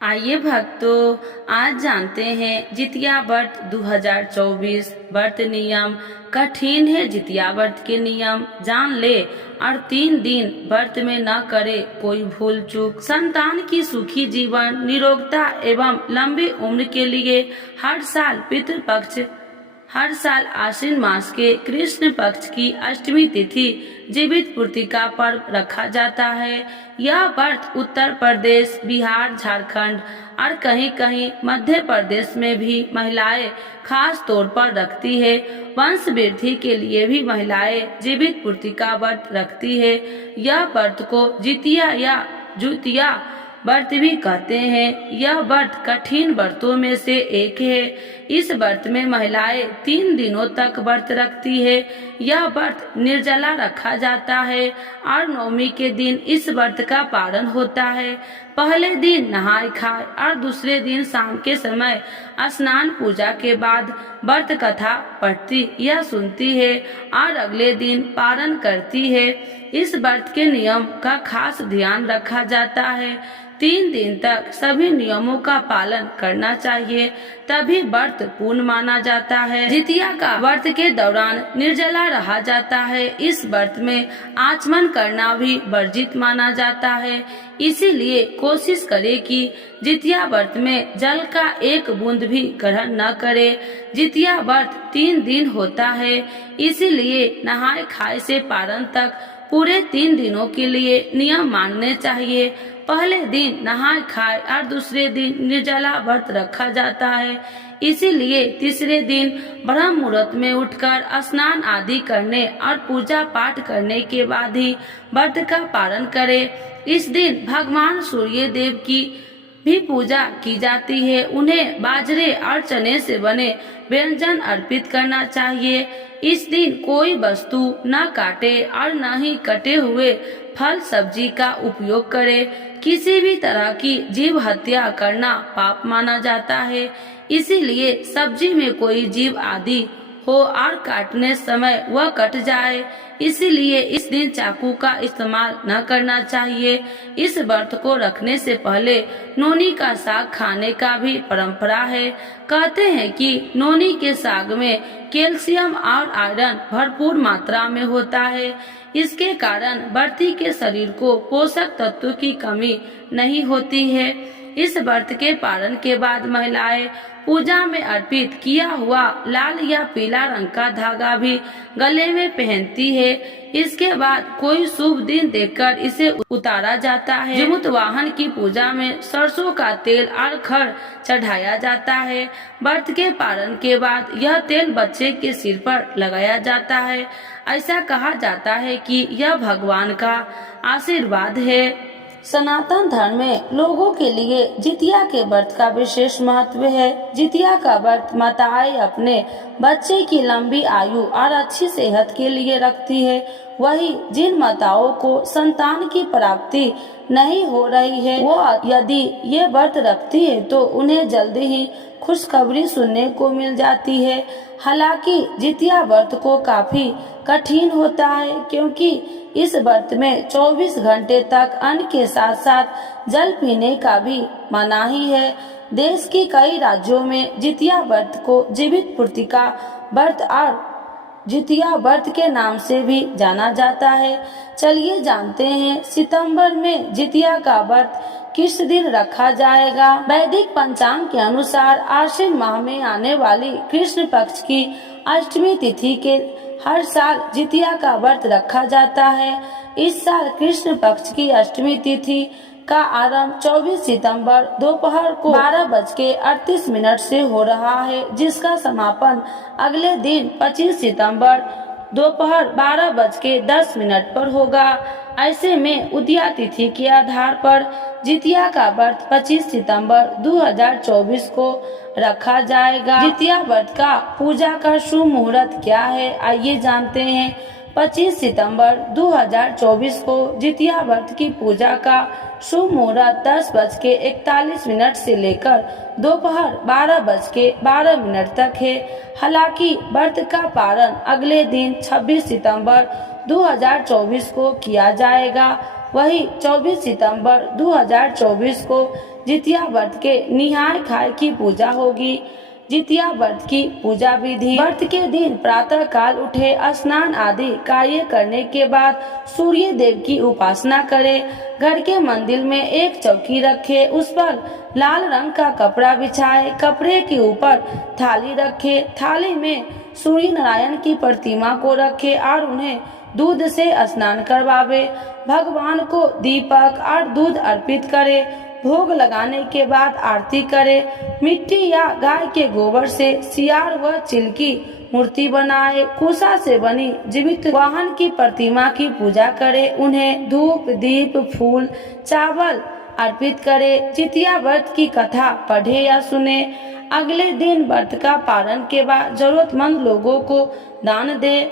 आइए भक्तों, आज जानते हैं जितिया व्रत 2024 व्रत नियम। कठिन है जितिया व्रत के नियम, जान ले और 3 दिन व्रत में न करे कोई भूल चूक। संतान की सुखी जीवन, निरोगता एवं लंबी उम्र के लिए हर साल पितृपक्ष, हर साल आश्विन मास के कृष्ण पक्ष की अष्टमी तिथि जीवित पूर्ति का पर्व रखा जाता है। यह व्रत उत्तर प्रदेश, बिहार, झारखंड और कहीं कहीं मध्य प्रदेश में भी महिलाएं खास तौर पर रखती है। वंश वृद्धि के लिए भी महिलाएं जीवित पूर्ति का व्रत रखती है। यह व्रत को जितिया या जुतिया व्रत भी कहते हैं। यह व्रत कठिन व्रतों में से एक है। इस व्रत में महिलाएं 3 दिनों तक व्रत रखती है। यह व्रत निर्जला रखा जाता है और नवमी के दिन इस व्रत का पालन होता है। पहले दिन नहाय खाए और दूसरे दिन शाम के समय स्नान पूजा के बाद व्रत कथा पढ़ती या सुनती है और अगले दिन पारण करती है। इस व्रत के नियम का खास ध्यान रखा जाता है। 3 दिन तक सभी नियमों का पालन करना चाहिए, तभी व्रत पूर्ण माना जाता है। जितिया का व्रत के दौरान निर्जला रहा जाता है। इस व्रत में आचमन करना भी वर्जित माना जाता है। इसीलिए कोशिश करें कि जितिया व्रत में जल का एक बूंद भी ग्रहण न करे। जितिया व्रत 3 दिन होता है, इसीलिए नहाए खाए से पारण तक पूरे 3 दिनों के लिए नियम मानने चाहिए। पहले दिन नहाय खाए और दूसरे दिन निर्जला व्रत रखा जाता है। इसीलिए तीसरे दिन ब्रह्म मुहूर्त में उठकर स्नान आदि करने और पूजा पाठ करने के बाद ही व्रत का पालन करें। इस दिन भगवान सूर्य देव की भी पूजा की जाती है। उन्हें बाजरे और चने से बने व्यंजन अर्पित करना चाहिए। इस दिन कोई वस्तु न काटे और न ही कटे हुए फल सब्जी का उपयोग करे। किसी भी तरह की जीव हत्या करना पाप माना जाता है। इसीलिए सब्जी में कोई जीव आदि हो और काटने समय वह कट जाए, इसीलिए इस दिन चाकू का इस्तेमाल न करना चाहिए। इस व्रत को रखने से पहले नोनी का साग खाने का भी परंपरा है। कहते हैं कि नोनी के साग में कैल्शियम और आयरन भरपूर मात्रा में होता है। इसके कारण व्रती के शरीर को पोषक तत्वों की कमी नहीं होती है। इस व्रत के पारण के बाद महिलाएं पूजा में अर्पित किया हुआ लाल या पीला रंग का धागा भी गले में पहनती है। इसके बाद कोई शुभ दिन देखकर इसे उतारा जाता है। जीमूत वाहन की पूजा में सरसों का तेल और खड़ चढ़ाया जाता है। व्रत के पारण के बाद यह तेल बच्चे के सिर पर लगाया जाता है। ऐसा कहा जाता है कि यह भगवान का आशीर्वाद है। सनातन धर्म में लोगों के लिए जितिया के व्रत का विशेष महत्व है। जितिया का व्रत माताएं अपने बच्चे की लंबी आयु और अच्छी सेहत के लिए रखती है। वही जिन माताओं को संतान की प्राप्ति नहीं हो रही है, वो यदि ये व्रत रखती है तो उन्हें जल्दी ही खुशखबरी सुनने को मिल जाती है। हालांकि जितिया व्रत को काफी कठिन होता है, क्योंकि इस व्रत में 24 घंटे तक अन्न के साथ साथ जल पीने का भी मनाही है। देश के कई राज्यों में जितिया व्रत को जीवित पूर्ति का व्रत और जितिया व्रत के नाम से भी जाना जाता है। चलिए जानते हैं सितंबर में जितिया का व्रत किस दिन रखा जाएगा। वैदिक पंचांग के अनुसार आश्विन माह में आने वाली कृष्ण पक्ष की अष्टमी तिथि के हर साल जितिया का व्रत रखा जाता है। इस साल कृष्ण पक्ष की अष्टमी तिथि का आरंभ 24 सितंबर दोपहर को 12:38 से हो रहा है, जिसका समापन अगले दिन 25 सितंबर दोपहर 12:10 पर होगा। ऐसे में उदया तिथि के आधार पर जितिया का व्रत 25 सितंबर 2024 को रखा जाएगा। जितिया व्रत का पूजा का शुभ मुहूर्त क्या है, आइए जानते हैं। 25 सितंबर 2024 को जितिया व्रत की पूजा का शुभ मुहूर्त 10:41 से लेकर दोपहर 12:12 तक है। हालांकि व्रत का पारण अगले दिन 26 सितंबर 2024 को किया जाएगा। वही 24 सितंबर 2024 को जितिया व्रत के निहाय खाए की पूजा होगी। जितिया व्रत की पूजा विधि। व्रत के दिन प्रातः काल उठे, स्नान आदि कार्य करने के बाद सूर्य देव की उपासना करें। घर के मंदिर में एक चौकी रखे, उस पर लाल रंग का कपड़ा बिछाए, कपड़े के ऊपर थाली रखे, थाली में सूर्य नारायण की प्रतिमा को रखे और उन्हें दूध से स्नान करवावे। भगवान को दीपक और दूध अर्पित करे। भोग लगाने के बाद आरती करे। मिट्टी या गाय के गोबर से सियार व चिल की मूर्ति बनाए। कुशा से बनी जीवित वाहन की प्रतिमा की पूजा करे। उन्हें धूप दीप फूल चावल अर्पित करे। जितिया व्रत की कथा पढ़े या सुने। अगले दिन व्रत का पालन के बाद जरूरतमंद लोगों को दान दे।